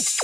Obrolan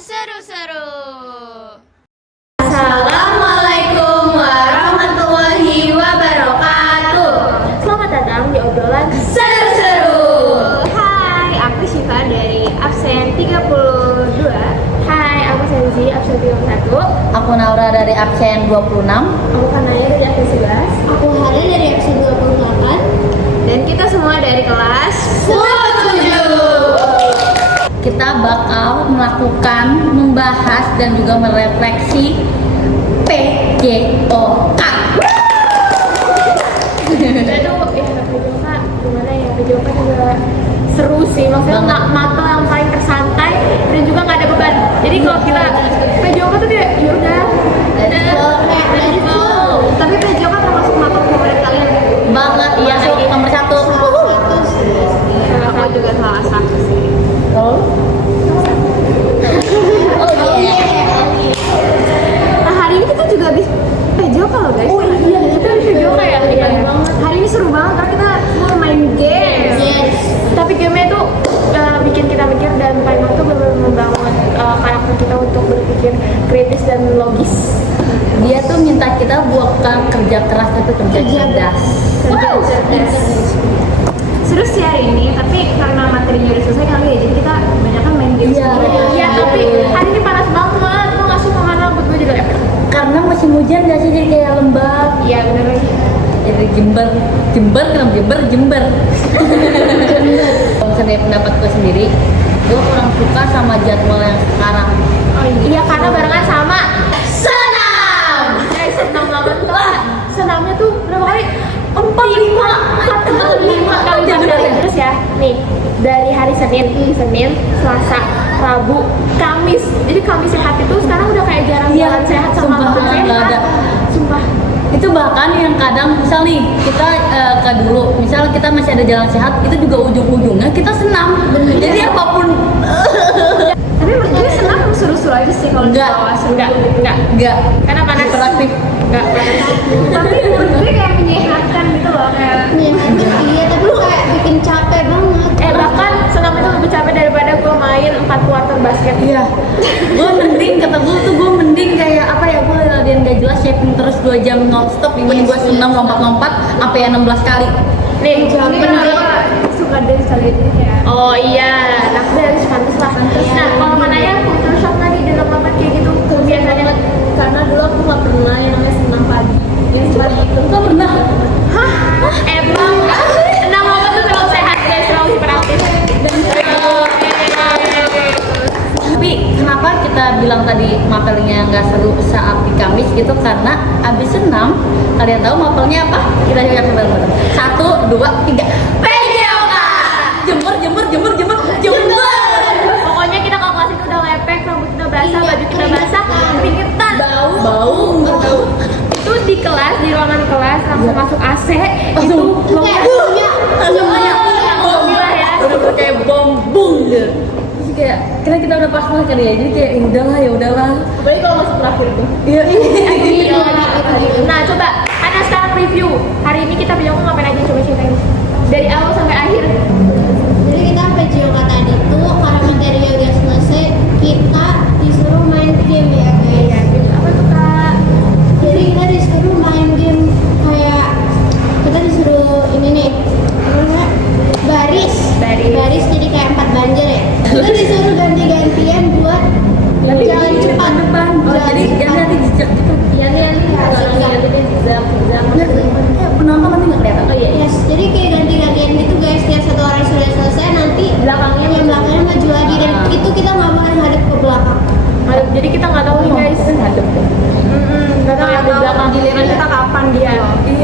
seru-seru. Assalamualaikum warahmatullahi wabarakatuh. Selamat datang di obrolan Seru-seru. Hai, aku Syifa dari absen 32. Hai, aku Senzi absen 31. Aku Naura dari absen 26. Aku Kanaya dari absen 11. Aku Hana dari absen 28. Dan kita semua dari kelas 7. Kita bakal melakukan, membahas dan juga merefleksi PJOK. Itu PJOK gimana ya? PJOK juga seru sih, maksudnya mata yang paling tersantai dan juga nggak ada beban. Jadi kalau kita PJOK tuh kayak yaudah, Let's go. tapi PJOK termasuk mata favorit kalian Banget, masuk nomor 1. Aku juga salah satu sih. Oh Nah, hari ini kita juga habis PJOK loh guys. Oh iya, kita habis PJOK ya. Iya. Hari ini seru banget karena kita mau main game. Yes. Tapi gamenya itu bikin kita mikir dan paling itu benar-benar membangun karakter kita untuk berpikir kritis dan logis. Dia tuh minta kita bukan kerja keras tapi kerja cerdas. Kerja cerdas. Seru sih hari ini, tapi karena materinya udah selesai kali ya, jadi kita kebanyakan main game Iya. sendiri. Iya, tapi hari ini panas banget. Lo nggak suka karena rambut gue jadi lepek. Karena musim hujan gak sih, jadi kayak lembab. Iya bener lagi. Jadi kenapa Jember. Kalau misalnya pendapat gue sendiri, gue kurang suka sama jadwal yang sekarang. Oh iya, karena barengan sama senam. Guys, senam banget tuh. Senamnya tuh berapa kali? 4 kali. Terus ya, nih dari hari Senin, Selasa, Rabu, Kamis. Jadi Kamis sehat itu sekarang udah kayak jarang Iya, jalan sehat sama sumpah, makan nggak sehat. ada. Sumpah. Itu bahkan yang kadang misal nih kita ke dulu, misal kita masih ada jalan sehat, itu juga ujung-ujungnya kita senam. Jadi apapun Tapi menurut gue senam seru-seru aja sih kalau di Enggak. bawah. Enggak. enggak Karena panas. hiperaktif. Enggak panas. Tapi menurut gue kayak menyehatkan gitu loh, kayak Iya, tapi kayak bikin capek banget. bahkan senam itu lebih capek daripada gue main 4 kuarter basket. Iya. Gue mending kata gue mending kayak apa ya, gue latihan gak jelas shaping terus 2 jam non-stop dibanding gue senam lompat-lompat sampai 16 kali. Nih, menurut suka dance kali ini ya. Oh iya, anak dance pantas lah. Nah, kalau Manaya kultur shock tadi dalam lompat kayak gitu kebiasaannya. Karena dulu aku nggak pernah yang namanya senam pagi. Yang pagi itu Gue pernah. Hah? Emang enam lompat tuh terlalu sehat guys, terlalu hiperaktif. Tapi kenapa kita bilang tadi mapelnya nggak seru saat di Kamis gitu, karena abis senam kalian tahu mapelnya apa? Kita lihat bareng-bareng. 1, 2, 3. PJOK. Jember. Pokoknya kita kalau kelas itu udah lepek, rambut kita basah, baju kita basah, keringetan. Bau. Itu di kelas, di ruangan kelas langsung masuk AC. Itu kayak punya alhamdulillah ya. Udah kayak bom bung gitu. Terus kayak karena kita udah pas banget kan ya, jadi kayak ya udahlah. Apalagi kalau masuk terakhir tuh. Iya. Nah, coba Ana sekarang review. Hari ini kita video ngapain aja, coba ceritain. Dari awal sampai akhir. Jadi kita PJOK tadi tuh karena materinya udah selesai, kita disuruh main game ya guys. Apa tuh, Kak? Jadi kita disuruh main game kayak kita disuruh ini nih, apa namanya? Baris jadi kayak 4 banjer ya. Kita disuruh ganti-gantian buat jalan cepat. Oh, jadi nanti jejak cepat. Iya. Penonton nanti nggak kelihatan. Oh iya. Yes, jadi kayak ganti-gantian gitu guys. Setiap satu orang sudah selesai, nanti Belakangnya belakangnya maju lagi dan itu kita nggak boleh hadap ke belakang. Jadi kita nggak tahu nih guys. Nggak tahu yang di belakang giliran kita kapan dia.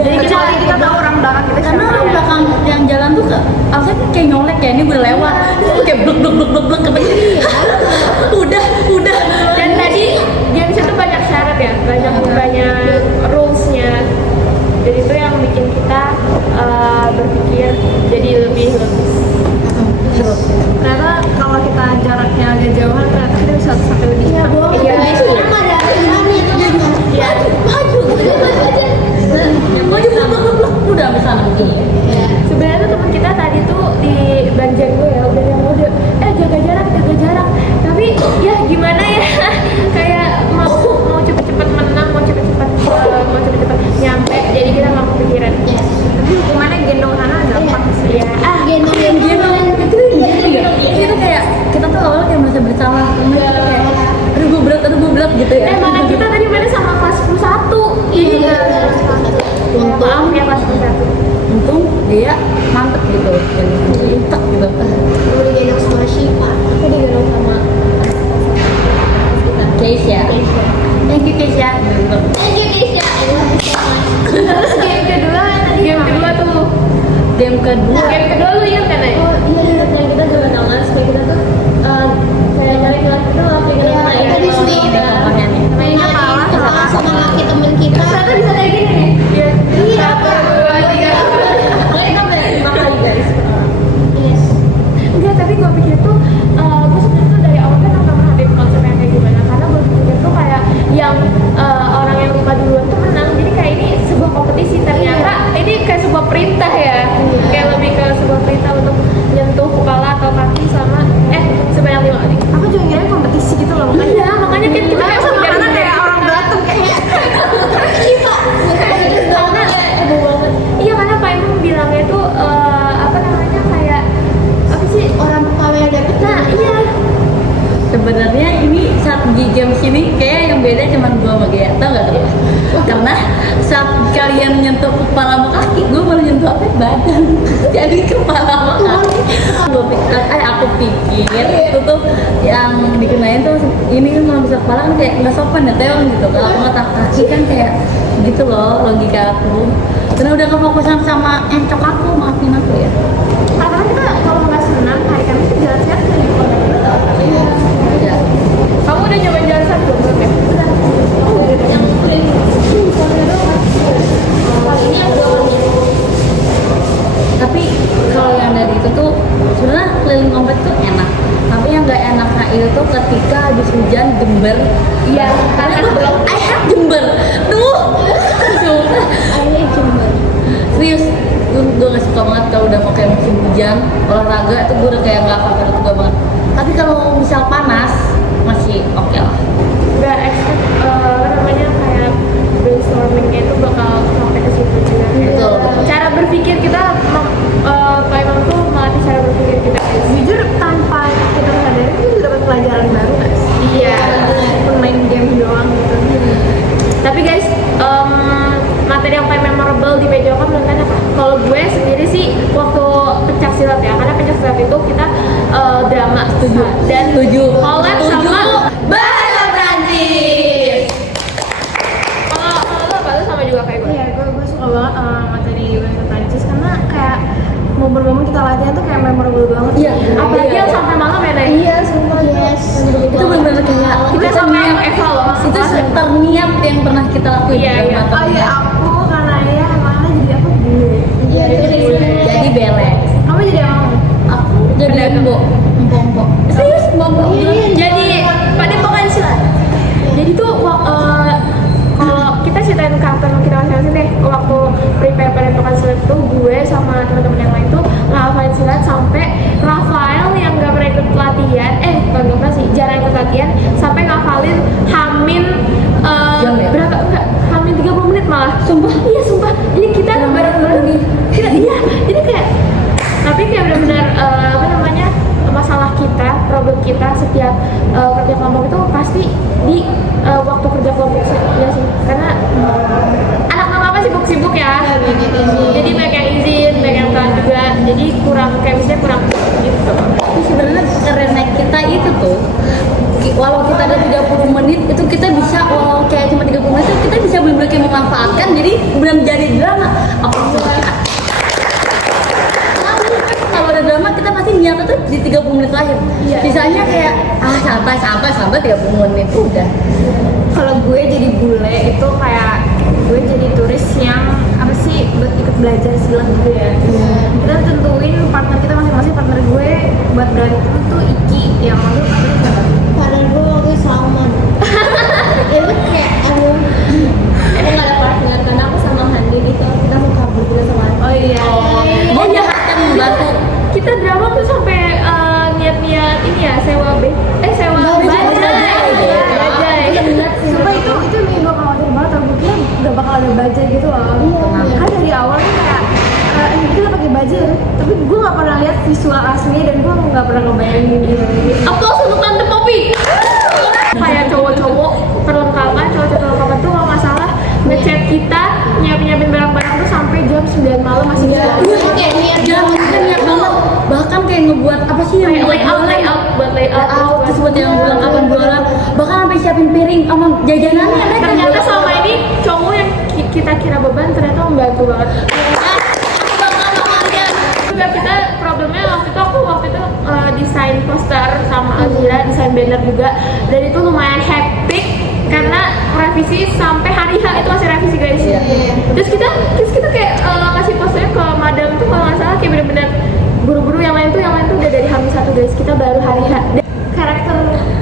Jadi kita tahu orang belakang kita Karena siapa orang ya. belakang yang jalan tuh harusnya kayak nyolek ya, ini gue lewat. Itu kayak blek udah. Dan tadi games itu banyak syarat ya, banyak rulesnya. Jadi itu yang bikin kita berpikir jadi lebih ternyata kalau kita jaraknya agak jauhan ternyata kita bisa sampai lebih cepat. Iya. Guys, sekarang nggak ada aturannya tuh. Iya. maju blek udah gue bilang gitu ya. Mana kita tadi mainnya sama kelas 11. Jadi maaf ya kelas 11. Untung dia mantep gitu, dan intek gitu. Gue digendong sama Shiva. Aku digendong sama Keisha. Thank you Keisha. Thank you Keisha. I love you so much. Terus game kedua tadi Game kedua tuh. Game kedua Lu ingat kan ya? Oh iya ingat yang kita juga tangan supaya kita tuh kayak nyari gelas itu apa ya kita di sini mainnya kalah sama laki temen kita. Ternyata bisa kayak gini nih. Iya. Iya. 1, 2, 3. Makanya kita berlima kali guys. Yes. Enggak, tapi gue pikir tuh gue sebenarnya tuh dari awal kan nggak merhatiin konsepnya kayak gimana, karena gue pikir tuh kayak yang orang yang lupa duluan tuh menang, jadi kayak ini sebuah kompetisi. Ternyata ini kayak sebuah perintah ya, kayak lebih ke sebuah perintah untuk nyentuh kepala atau kaki sama sebanyak 5 kali. Aku juga ngira kompetisi gitu loh. Iya, makanya kan kita kayak sama karena kayak orang berantem kayak Shiva. karena iya, karena Pak Imam bilangnya tuh apa namanya kayak apa sih Orang pertama yang dapet. nah iya. Sebenarnya ini saat di game sini kayak yang beda cuma gue sama Gea, tau gak kenapa? Karena saat kalian nyentuh kepala sama kaki, gue malah nyentuh apa? Badan. Jadi kepala sama kaki. Aku pikir itu tuh yang dikenain tuh ini kan kalau bisa kepala kan kayak nggak sopan ya Teo gitu. Kalau aku mata kaki kan kayak gitu loh logika aku. Karena udah kefokusan sama encok aku, maafin aku ya. Karena kita kalau nggak senang hari Kamis itu jalan-jalan ke di kota. Ya. Kamu udah nyobain jalan satu belum ya? Udah. Oh, yang keliling. Kali ini aku Tapi kalau yang dari itu tuh sebenarnya keliling komplek tuh enak. Tapi yang nggak enaknya itu tuh ketika habis hujan Jember. Iya, karena belum. I hate Jember. Duh. Sumpah. akhirnya Jember. Serius, gue gak suka banget kalau udah mau kayak musim hujan, olahraga itu gue udah kayak nggak favorit juga banget. Tapi kalau misal panas masih oke lah. Nggak expect apa namanya kayak brainstormingnya itu bakal sampai ke situ juga. Betul. Cara berpikir kita Pak Imam tuh melatih cara berpikir kita. Jujur tanpa kita sadari itu juga dapat pelajaran baru nggak sih? Iya. Pun main game doang gitu. Tapi guys, materi yang paling memorable di meja kan menurut kalian apa? Kalau gue sendiri sih waktu pencak silat ya, karena pencak silat itu kita drama dan collab sama bahasa Prancis. Kalau lo apa? Lo sama juga kayak gue? Iya, gue suka banget sama materi bahasa Prancis karena kayak momen-momen kita latihan tuh kayak memorable banget. Iya. Apalagi yang sampai malam ya, Nay? Iya, sumpah yes. Itu benar-benar kayak Kita sampai yang Eva loh. itu terniat yang pernah kita lakuin. Iya, iya. Oh iya, aku karena ya makanya jadi apa bule. Iya, Jadi belek. Kamu jadi apa? Aku jadi empok. Serius? Iya, iya. Jadi pada pokoknya silat. Jadi tuh kalau kita ceritain karakter kita masing-masing deh, waktu prepare padepokan silat tuh gue sama teman-teman yang lain tuh ngehafalin silat sampai Rafael yang gak pernah ikut pelatihan, bukan gak pernah sih, jarang ikut latihan, sampai ngafalin Hamin Jam ya? berapa? Enggak, Hamin 30 menit malah. Sumpah? Iya sumpah. Jadi kita bareng-bareng kita, iya, jadi kayak tapi kayak benar-benar apa namanya masalah kita, problem kita setiap kerja kelompok itu pasti di waktu kerja kelompok ya sih, karena anak mama sibuk-sibuk ya, jadi banyak yang izin, banyak yang tahan juga, jadi kurang kayak misalnya kurang gitu. Tapi sebenarnya kerennya kita itu tuh walau kita ada 30 menit itu kita bisa walau kayak cuma 30 menit itu kita bisa benar-benar kayak memanfaatkan jadi benar jadi drama apa maksud kita kalau ada drama kita pasti niatnya tuh di 30 menit lahir. Iya. Sisanya kayak sampai 30 menit udah. Kalau gue jadi bule itu kayak gue jadi turis yang apa sih ikut belajar silat gitu ya. Kita tentuin partner kita masing-masing, partner gue buat berantem tuh Iki, yang lalu partner siapa? Karena gue waktu itu Salman. Itu kayak aku nggak ada partner karena aku sama Handi gitu, kita mau kabur kita sama Handi. Oh iya. Dia jahat kan membantu. Kita drama tuh sampai niat-niat ini ya sewa bajai. Sumpah itu nih gue khawatir banget, aku kira udah bakal ada bajai gitu loh. Iya. Kan dari awal tuh kayak ini kita pakai bajai, tapi gue nggak pernah lihat visual asli dan gue nggak pernah ngebayangin gitu. Aplaus untuk Tante Poppy. Kayak cowok-cowok mapping sama jajanannya mereka. Ternyata selama ini cowok yang kita kira beban ternyata membantu banget. Juga kita problemnya waktu itu desain poster sama Azira, desain banner juga, dan itu lumayan hektik karena revisi sampai hari H itu masih revisi guys. Terus kita kayak ngasih posternya ke madam tuh kalau nggak salah kayak bener-bener buru-buru, yang lain tuh udah dari H-1 guys, kita baru hari H. Karakter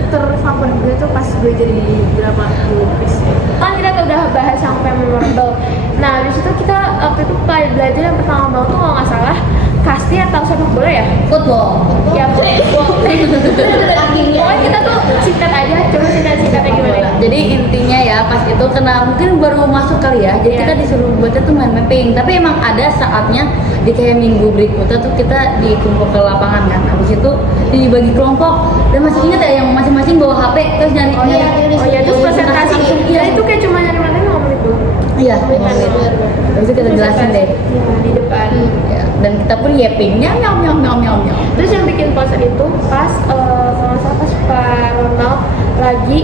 terfavorit gue tuh pas gue jadi drama lupis kan kita udah bahas sampai memorable. Nah di situ kita waktu itu belajar yang pertama banget tuh kalau nggak salah kasti atau sepak bola ya, Football. ya football. Pokoknya kita tuh singkat aja, coba singkatnya gimana ya? Jadi intinya ya pas itu karena mungkin baru masuk kali ya, jadi kita disuruh buatnya tuh main mapping. Tapi emang ada saatnya di kayak minggu berikutnya tuh kita dikumpul ke lapangan kan. Habis itu dibagi kelompok dan masih ingat ya yang masing-masing bawa HP terus nyari. Oh iya terus presentasi. Iya itu kayak cuma nyari materi ngomong itu. Iya. Habis itu kita jelasin deh. Ya, di depan. Ya, dan kita pun yeping nyam. Terus yang bikin poster itu pas kalau nggak salah pas Pak Ronald lagi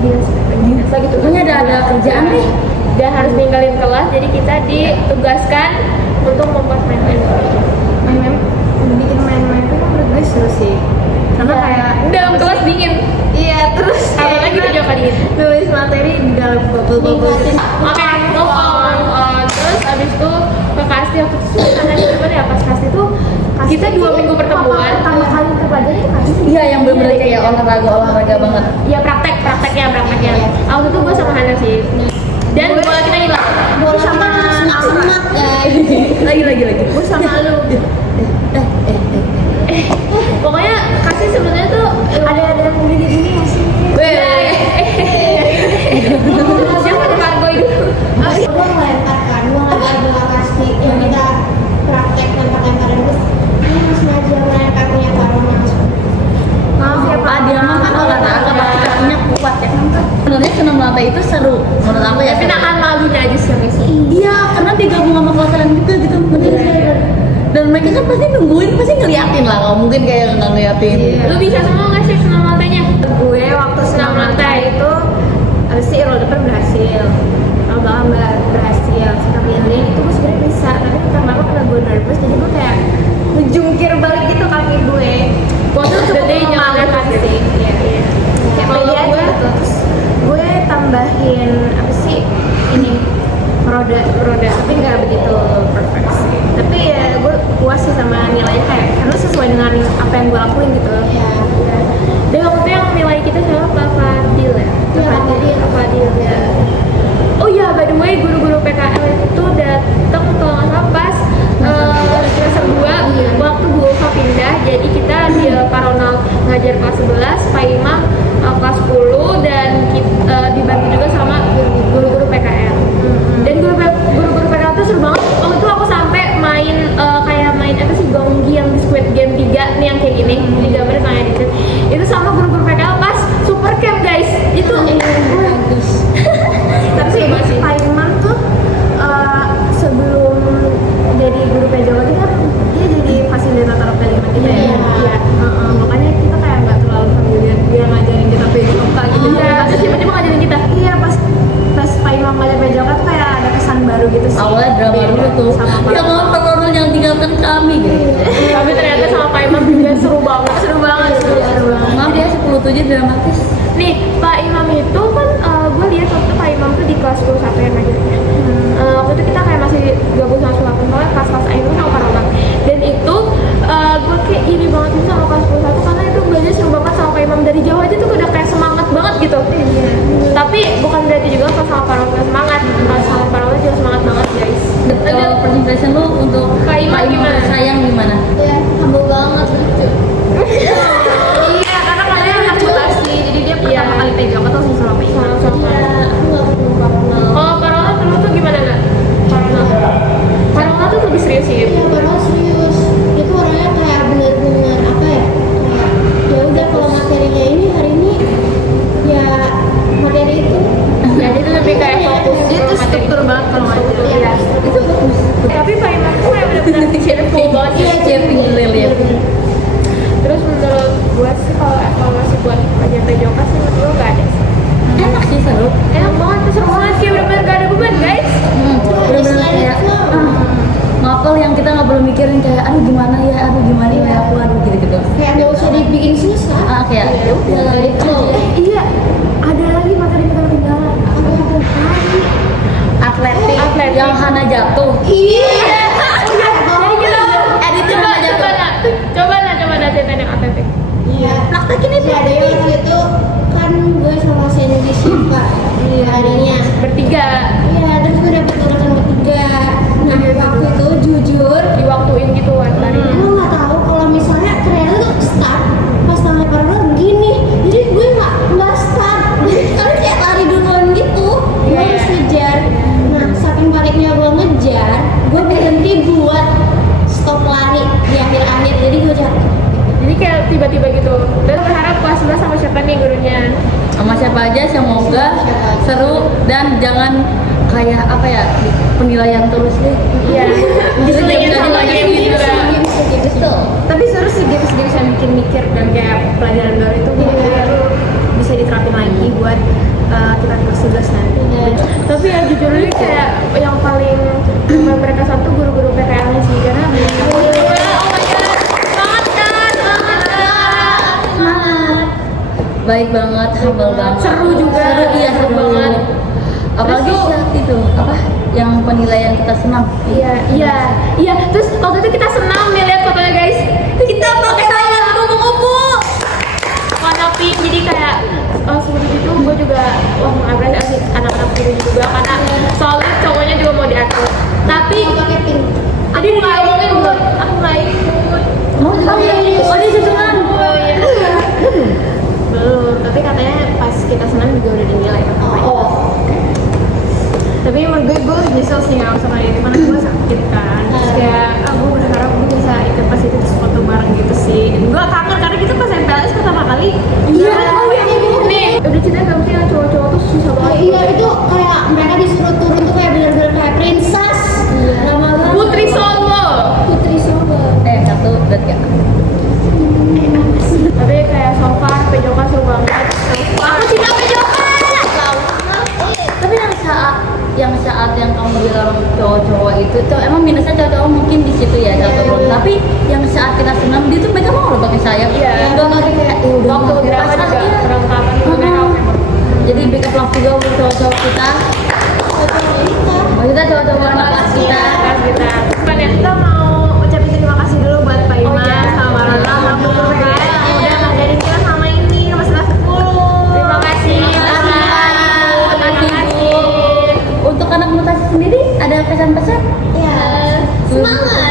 dinas lagi tuh. Pokoknya ada kerjaan nih. Dia harus ninggalin kelas, jadi kita ditugaskan untuk membuat main-main. Bikin main-main itu menurut gue seru sih. Karena kayak dalam kelas dingin. Iya, terus apalagi video kali ini nulis materi di dalam bubble. Oke, move on. Terus abis itu ke kasti waktu itu suasananya gimana ya pas kasti tuh kita 2 minggu pertemuan. Pertama kali kita pelajari kasti. Iya yang bener-bener kayak olahraga banget. Iya prakteknya. Waktu itu gue sama Hana sih. Dan bola kita hilang. Bola sama semak Lagi. Gue sama lu. Pokoknya kasih sebenarnya tuh ada yang gini nggak sih? Siapa tuh Margo itu? Gue melempar bola kasti yang kita praktek lempar-lemparan terus ini masih aja melempar punya karungnya. Maaf ya Pak, Dia mah kan olahraga pasti kakinya kuat ya. Sebenarnya senam lantai itu seru menurut aku ya. tapi nahan malunya aja sih guys. Iya, karena dia gabung sama kelas lain gitu. Dan mereka kan pasti nungguin, pasti ngeliatin lah. Nggak mungkin kayak nggak ngeliatin. Lu bisa semua nggak sih senam lantainya? Gue waktu senam lantai itu sih roll depan berhasil, roll belakang berhasil, senam yang itu gue sebenarnya bisa, tapi pertama karena gue nervous jadi gue kayak menjungkir balik gitu kaki gue. Gue tuh cukup memalukan sih, iya. Kayak pede aja gitu. Terus gue tambahin apa sih ini roda tapi nggak begitu perfect sih. Tapi ya gue puas sih sama nilainya kayak karena sesuai dengan apa yang gue lakuin gitu. Iya. Dan waktu itu yang nilai kita sama Pak Fadil ya. Pak Fadil ya. Oh iya, by the way guru-guru PKL itu datang kalau nggak salah pas semester 2 waktu Bu Ulfa pindah. Jadi kita di Pak Ronald ngajar kelas 11, Pak Imam kelas 10 dan kita dibantu juga sama guru-guru PKL. Dan guru-guru PKL itu seru banget. Waktu itu aku sampai main kayak main apa sih gonggi yang di Squid Game 3 nih yang kayak gini di gambarnya sama editor. Itu sama guru-guru PKL pas super camp guys. Itu bagus. Tapi Pak Imam tuh sebelum jadi guru PJW kita dia jadi fasilitator PJW kita ya. Iya. Makanya kita kayak nggak terlalu familiar dia ngajarin kita PJW gitu. Iya. Terus tiba-tiba ngajarin kita. Iya pas Pak Imam ngajar PJW tuh kayak ada kesan baru gitu sih. Awalnya drama dulu tuh. Ya mau Ronald yang tinggalkan kami gitu. Tapi ternyata sama Pak Imam juga seru banget. Maaf ya 10-7 dramatis. Nih Pak Imam itu kan gue lihat waktu Pak Imam tuh di kelas 11 yang ngajarnya. Waktu itu kita kayak masih gabung sama sulatan soalnya kelas-kelas A itu sama Pak Ronald. Dan itu gue kayak iri banget sih sama kelas 11 karena itu belajar seru banget sama Pak Imam dari jauh aja tuh udah kayak semangat banget gitu. Tapi bukan berarti juga kalau sama Pak Ronald semangat. Kalau sama Pak Ronald juga semangat banget guys. Kalau first impression lu untuk Pak Imam gimana? Sayang gimana? Ya, humble banget lucu. Iya, karena kalian anak mutasi, jadi dia pertama kali pegang atau langsung sama Iya, aku nggak ketemu Pak Ronald. Oh, Pak Ronald dulu tuh gimana nggak? Pak Ronald tuh lebih serius sih. Iya, Pak Ronald serius. Itu orangnya kayak bener-bener apa ya? Kayak ya udah kalau materinya ini hari ini ya materi itu. Ya, jadi lebih kayak fokus. Dia tuh struktur banget kalau ngajar. Iya. Itu bagus. Tapi Pak Imam tuh kayak bener-bener cheerful banget. Iya, Cheerful relief. Terus menurut gue sih kalau evaluasi buat pelajar PJOK sih menurut gue nggak ada sih. perlu mikirin kayak aduh gimana ya aku aduh gitu. Kayak nggak usah dibikin susah. Kayak ya udah gitu. Iya, ada lagi materi kita ketinggalan. Atletik yang Hana jatuh. Iya. Jadi kita Editin Hana jatuh. coba lah ceritain yang atletik. Iya. Praktekin itu. Jadi waktu itu kan gue sama Seni di Shiva. Iya. Adanya. Bertiga Iya, terus gue dapet urutan ketiga. Nah, waktu itu jujur, diwaktuin gitu kan larinya. gue nggak tahu kalau misalnya ternyata tuh start pas tanggal paralel gini. Jadi gue nggak start. Jadi kalian kayak lari duluan gitu. Gue Iya. harus ngejar. Nah, saking paniknya gue ngejar, gue berhenti buat stop lari di akhir-akhir. Jadi gue jatuh. Jadi kayak tiba-tiba gitu. Dan berharap kelas 11 sama siapa nih gurunya? Sama siapa aja semoga seru dan jangan kayak apa ya penilaian terus deh. Iya. Bisa Penilaian jadi sama lagi game juga. Betul. Tapi seru sih games-games yang bikin mikir dan kayak pelajaran baru itu bisa diterapin lagi buat kita kelas 11 nanti. Tapi ya jujur aja kayak yang paling mereka satu guru-guru PKL sih karena Baik banget, humble banget. Seru juga. Seru, iya seru Seru banget. banget. Apalagi Terus tuh- saat itu apa yang penilaian kita senam. Iya. Terus waktu itu kita senam nih lihat fotonya guys. Kita pakai sayap kupu-kupu. Warna pink jadi kayak seperti itu gue juga mengapresiasi anak-anak guru juga karena soalnya cowoknya juga mau diatur. Tapi Pakai pink. tadi nggak ikut, aku nggak ikut. Oh di susunan. Oh iya. Belum, tapi katanya pas kita senam juga udah dinilai kan papanya. Tapi menurut gue nyesel sih nggak usah kayak gimana gue sakit kan. Terus kayak aku berharap gue bisa ikut pas itu terus foto bareng gitu sih. Gue kangen karena kita pas MPLS pertama kali. Iya. Nih, udah cerita gak sih yang cowok-cowok tuh susah banget. Iya, itu kayak mereka disuruh turun tuh kayak bener-bener kayak princess. Lama-lama. Putri Solo. Putri Solo. Satu berat gak? Tapi kayak so far Pejoka seru banget. Aku cinta Pejoka. Tapi yang saat yang kamu bilang cowok-cowok itu tuh emang minusnya cowok-cowok mungkin di situ ya cowok. Tapi yang saat kita senam dia tuh mereka mau loh pakai sayap. Iya. Enggak pakai kayak udah Waktu pakai drama pas juga aja. perlengkapan itu mereka memang. Jadi backup love juga untuk cowok-cowok kita. Maksudnya cowok-cowok anak kelas kita. Kita kita mau ucapin terima kasih dulu buat Pak Ima sama Rana sama Bu Guru PKL yang udah ngajarin kita sama ini sama 11 Terima kasih. Terima kasih Bu. Untuk anak mutasi sendiri ada pesan-pesan? Ya, semangat.